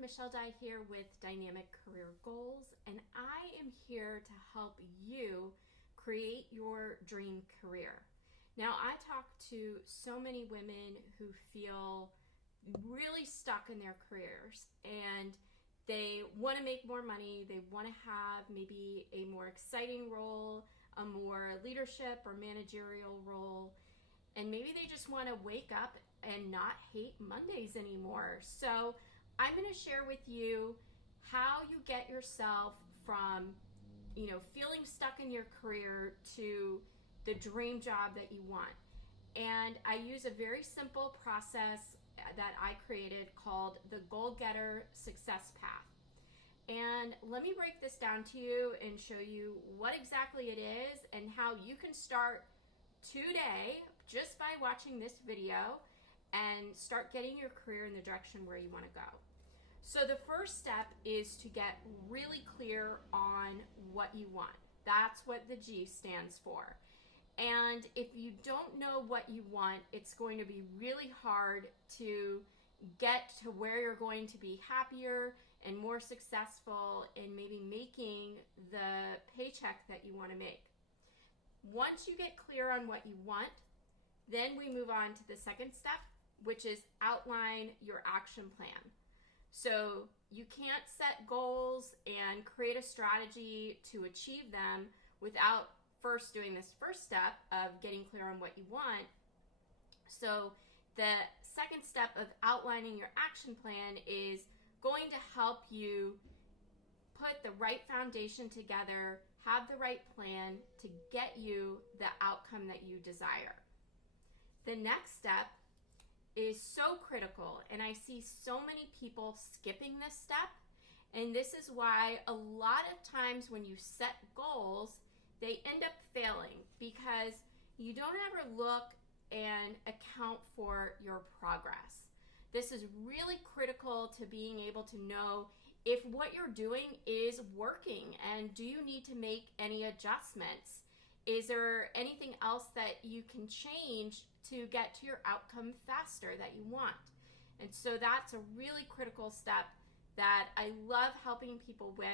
Michele Dye here with Dynamic Career Goals, and I am here to help you create your dream career. Now, I talk to so many women who feel really stuck in their careers and they want to make more money, they want to have maybe a more exciting role, a more leadership or managerial role, and maybe they just want to wake up and not hate Mondays anymore. So I'm going to share with you how you get yourself from, feeling stuck in your career to the dream job that you want. And I use a very simple process that I created called the Goal Getter Success Path. And let me break this down to you and show you what exactly it is and how you can start today just by watching this video and start getting your career in the direction where you want to go. So the first step is to get really clear on what you want. That's what the G stands for. And if you don't know what you want, it's going to be really hard to get to where you're going to be happier and more successful in maybe making the paycheck that you want to make. Once you get clear on what you want, then we move on to the second step, which is outline your action plan. So you can't set goals and create a strategy to achieve them without first doing this first step of getting clear on what you want. So the second step of outlining your action plan is going to help you put the right foundation together, have the right plan to get you the outcome that you desire. The next step is so critical, and I see so many people skipping this step, and this is why a lot of times when you set goals, they end up failing because you don't ever look and account for your progress. This is really critical to being able to know if what you're doing is working, and do you need to make any adjustments? Is there anything else that you can change to get to your outcome faster that you want? And so that's a really critical step that I love helping people with,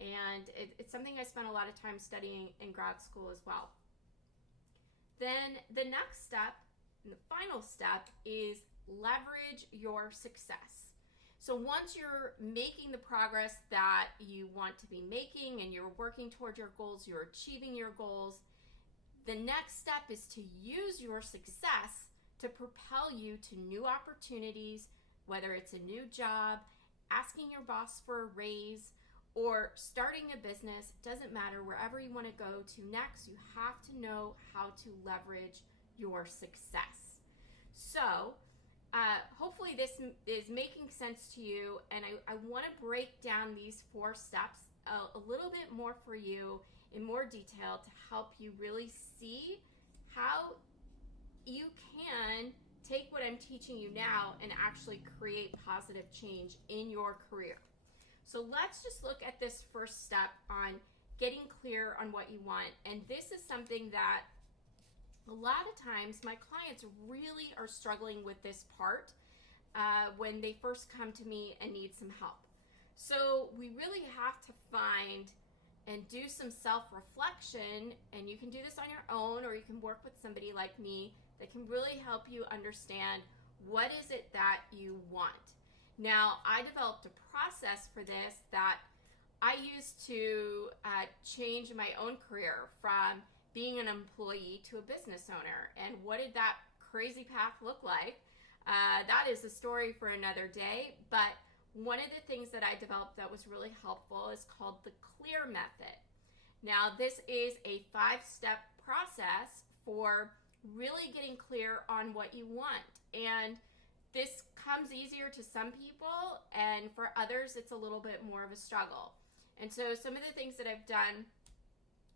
and it's something I spent a lot of time studying in grad school as well. Then the next step, and the final step, is leverage your success. So once you're making the progress that you want to be making and you're working toward your goals, you're achieving your goals, the next step is to use your success to propel you to new opportunities, whether it's a new job, asking your boss for a raise, or starting a business. Doesn't matter. Wherever you want to go to next, you have to know how to leverage your success. So hopefully this is making sense to you, and I want to break down these 4 steps a little bit more for you in more detail to help you really see how you can take what I'm teaching you now and actually create positive change in your career. So let's just look at this first step on getting clear on what you want. And this is something that a lot of times my clients really are struggling with this part when they first come to me and need some help. So we really have to find and do some self-reflection, and you can do this on your own, or you can work with somebody like me that can really help you understand what is it that you want. Now, I developed a process for this that I used to change my own career from being an employee to a business owner. And what did that crazy path look like? That is a story for another day. But one of the things that I developed that was really helpful is called the CLEAR method. Now, this is a 5-step process for really getting clear on what you want. And this comes easier to some people, and for others, it's a little bit more of a struggle. And so some of the things that I've done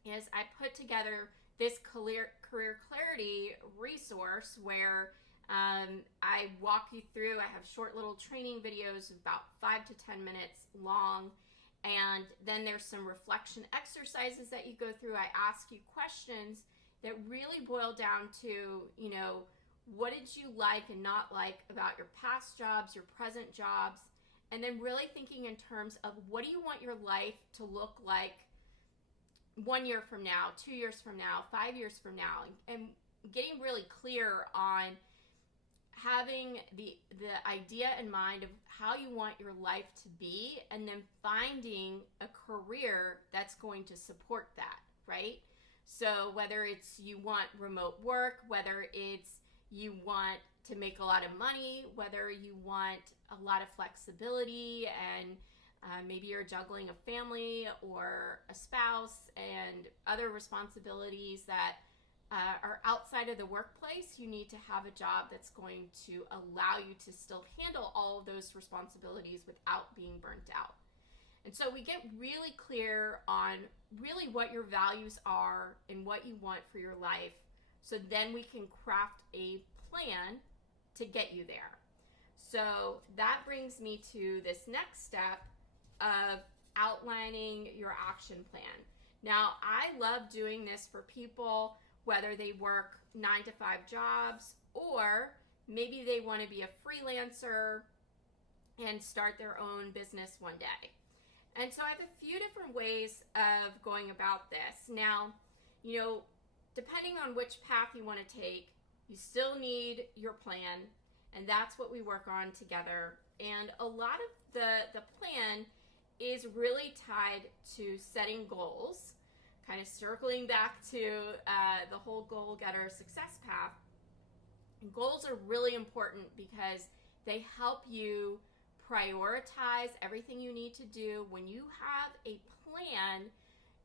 is I put together this career clarity resource where I walk you through. I have short little training videos about 5 to 10 minutes long, and then there's some reflection exercises that you go through. I ask you questions that really boil down to, what did you like and not like about your past jobs, your present jobs, and then really thinking in terms of what do you want your life to look like 1 year from now, 2 years from now, 5 years from now, and getting really clear on having the idea in mind of how you want your life to be, and then finding a career that's going to support that, right? So whether it's you want remote work, whether it's you want to make a lot of money, whether you want a lot of flexibility, and maybe you're juggling a family or a spouse and other responsibilities that are outside of the workplace, you need to have a job that's going to allow you to still handle all of those responsibilities without being burnt out. And so we get really clear on really what your values are and what you want for your life, so then we can craft a plan to get you there. So that brings me to this next step of outlining your action plan. Now, I love doing this for people, whether they work 9-to-5 jobs, or maybe they want to be a freelancer and start their own business one day. And so I have a few different ways of going about this. Now, depending on which path you want to take, you still need your plan, and that's what we work on together. And a lot of the plan is really tied to setting goals, kind of circling back to the whole goal getter success path. And goals are really important because they help you prioritize everything you need to do. When you have a plan,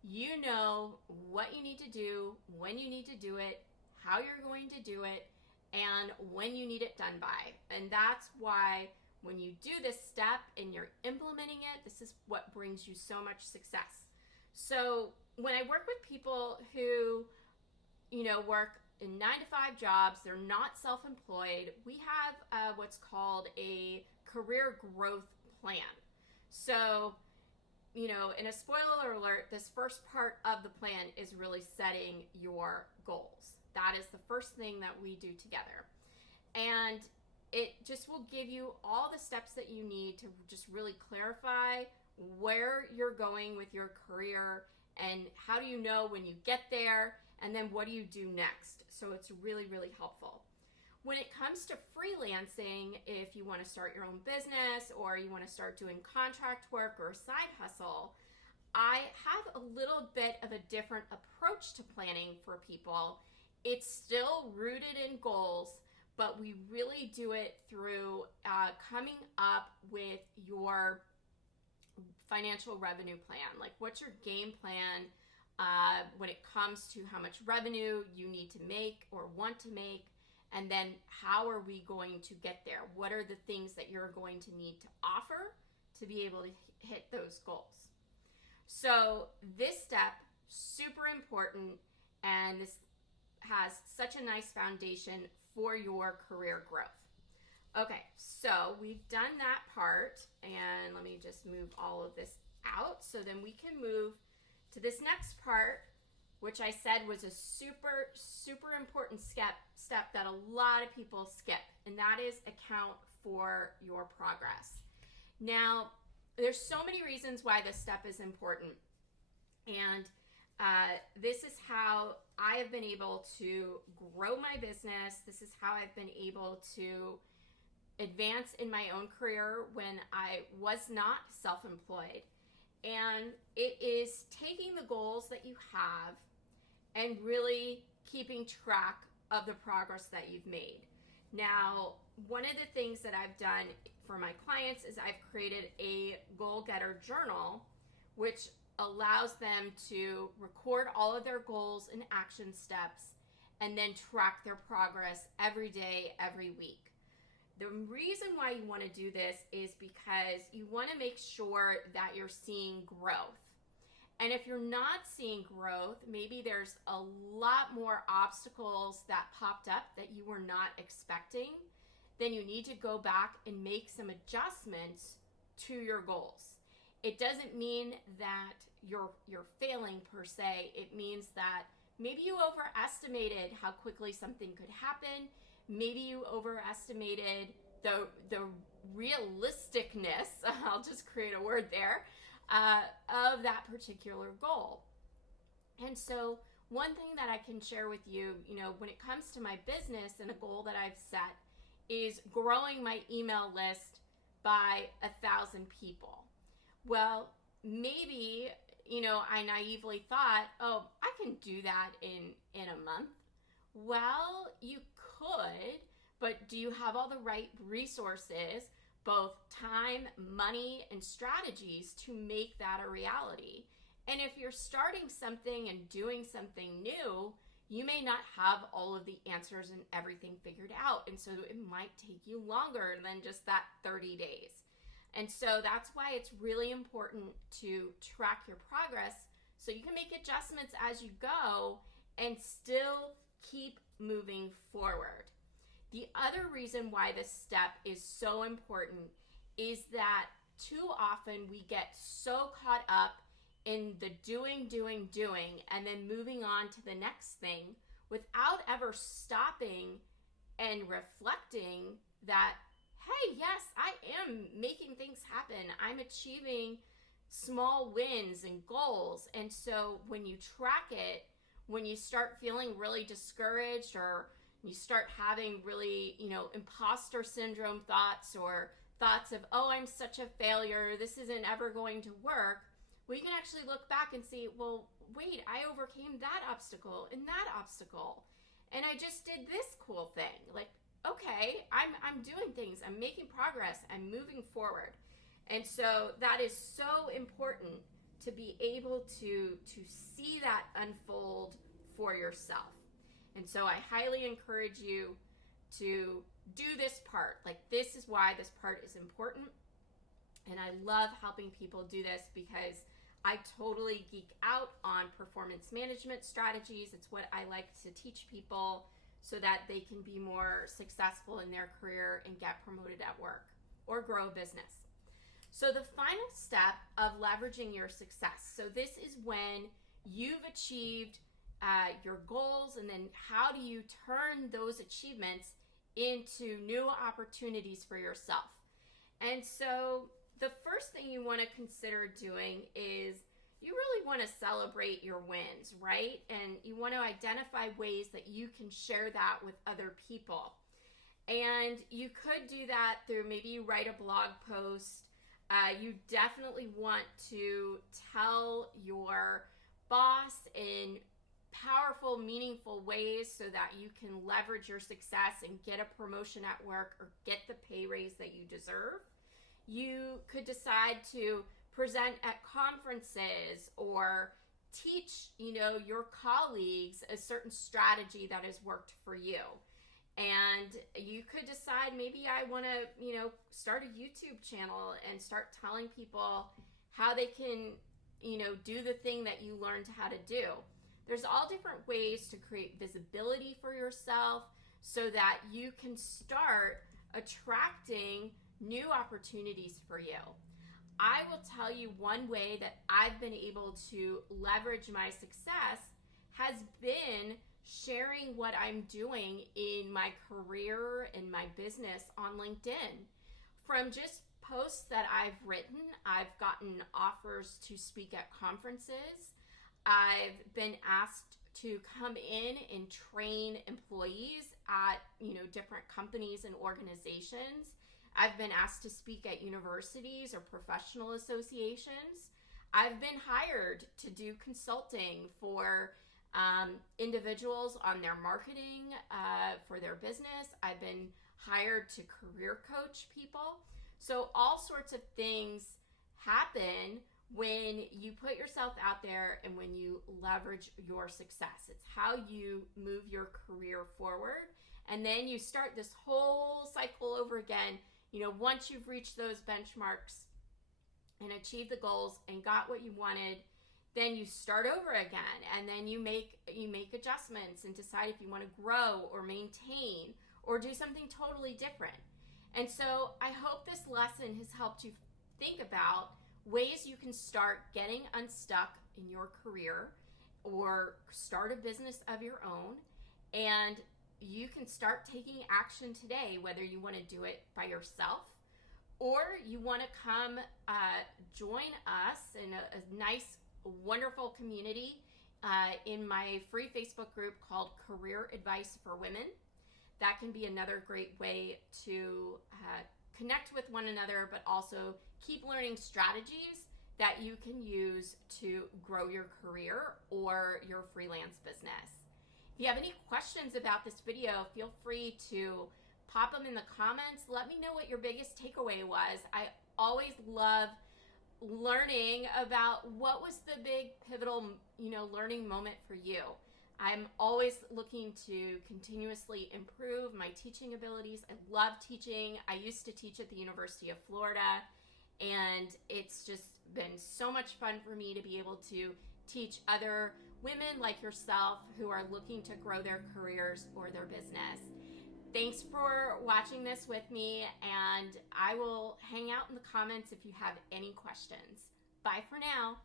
you know what you need to do, when you need to do it, how you're going to do it, and when you need it done by. And that's why when you do this step and you're implementing it, this is what brings you so much success. So when I work with people who, work in 9-to-5 jobs, they're not self-employed, we have what's called a career growth plan. So, in a spoiler alert, this first part of the plan is really setting your goals. That is the first thing that we do together. And it just will give you all the steps that you need to just really clarify where you're going with your career, and how do you know when you get there, and then what do you do next. So it's really, really helpful. When it comes to freelancing, if you want to start your own business or you want to start doing contract work or a side hustle, I have a little bit of a different approach to planning for people. It's still rooted in goals, but we really do it through coming up with your financial revenue plan. Like, what's your game plan when it comes to how much revenue you need to make or want to make, and then how are we going to get there? What are the things that you're going to need to offer to be able to hit those goals? So this step, super important, and this has such a nice foundation for your career growth. Okay, so we've done that part, and let me just move all of this out so then we can move to this next part, which I said was a super, super important step that a lot of people skip, and that is account for your progress. Now, there's so many reasons why this step is important, and this is how I have been able to grow my business. This is how I've been able to advance in my own career when I was not self-employed. And it is taking the goals that you have and really keeping track of the progress that you've made. Now, one of the things that I've done for my clients is I've created a goal getter journal, which allows them to record all of their goals and action steps and then track their progress every day, every week. The reason why you want to do this is because you want to make sure that you're seeing growth. And if you're not seeing growth, maybe there's a lot more obstacles that popped up that you were not expecting, then you need to go back and make some adjustments to your goals. It doesn't mean that you're failing per se. It means that maybe you overestimated how quickly something could happen. Maybe you overestimated the realisticness, I'll just create a word there, of that particular goal. And so one thing that I can share with you, when it comes to my business and a goal that I've set is growing my email list by 1,000 people. Well, maybe, I naively thought, oh, I can do that in a month. Well, you could, but do you have all the right resources, both time, money, and strategies to make that a reality? And if you're starting something and doing something new, you may not have all of the answers and everything figured out. And so it might take you longer than just that 30 days. And so that's why it's really important to track your progress so you can make adjustments as you go and still keep moving forward. The other reason why this step is so important is that too often we get so caught up in the doing, and then moving on to the next thing without ever stopping and reflecting that, hey, yes, I am making things happen. I'm achieving small wins and goals. And so when you track it, when you start feeling really discouraged or you start having really, imposter syndrome thoughts or thoughts of, oh, I'm such a failure, this isn't ever going to work, we can actually look back and see, well, wait, I overcame that obstacle and that obstacle. And I just did this cool thing. Like, okay, I'm doing things, I'm making progress, I'm moving forward. And so that is so important to be able to see that unfold for yourself. And so I highly encourage you to do this part. Like, this is why this part is important. And I love helping people do this because I totally geek out on performance management strategies. It's what I like to teach people so that they can be more successful in their career and get promoted at work or grow a business. So the final step of leveraging your success. So this is when you've achieved your goals, and then how do you turn those achievements into new opportunities for yourself? And so the first thing you want to consider doing is you really want to celebrate your wins, right? And you want to identify ways that you can share that with other people. And you could do that through, maybe you write a blog post. You definitely want to tell your boss in powerful, meaningful ways so that you can leverage your success and get a promotion at work or get the pay raise that you deserve. You could decide to present at conferences or teach, your colleagues a certain strategy that has worked for you. And you could decide, maybe I want to, start a YouTube channel and start telling people how they can, do the thing that you learned how to do. There's all different ways to create visibility for yourself so that you can start attracting new opportunities for you. I will tell you one way that I've been able to leverage my success has been sharing what I'm doing in my career and my business on LinkedIn. From just posts that I've written, I've gotten offers to speak at conferences. I've been asked to come in and train employees at, different companies and organizations. I've been asked to speak at universities or professional associations. I've been hired to do consulting for individuals on their marketing for their business. I've been hired to career coach people. So all sorts of things happen when you put yourself out there and when you leverage your success. It's how you move your career forward. And then you start this whole cycle over again. Once you've reached those benchmarks and achieved the goals and got what you wanted, then you start over again, and then you make adjustments and decide if you want to grow or maintain or do something totally different. And so I hope this lesson has helped you think about ways you can start getting unstuck in your career or start a business of your own and you can start taking action today, whether you want to do it by yourself or you want to come join us in a nice, wonderful community in my free Facebook group called Career Advice for Women. That can be another great way to connect with one another, but also keep learning strategies that you can use to grow your career or your freelance business. If you have any questions about this video, feel free to pop them in the comments. Let me know what your biggest takeaway was. I always love learning about what was the big pivotal, learning moment for you. I'm always looking to continuously improve my teaching abilities. I love teaching. I used to teach at the University of Florida, and it's just been so much fun for me to be able to teach other women like yourself who are looking to grow their careers or their business. Thanks for watching this with me, and I will hang out in the comments if you have any questions. Bye for now.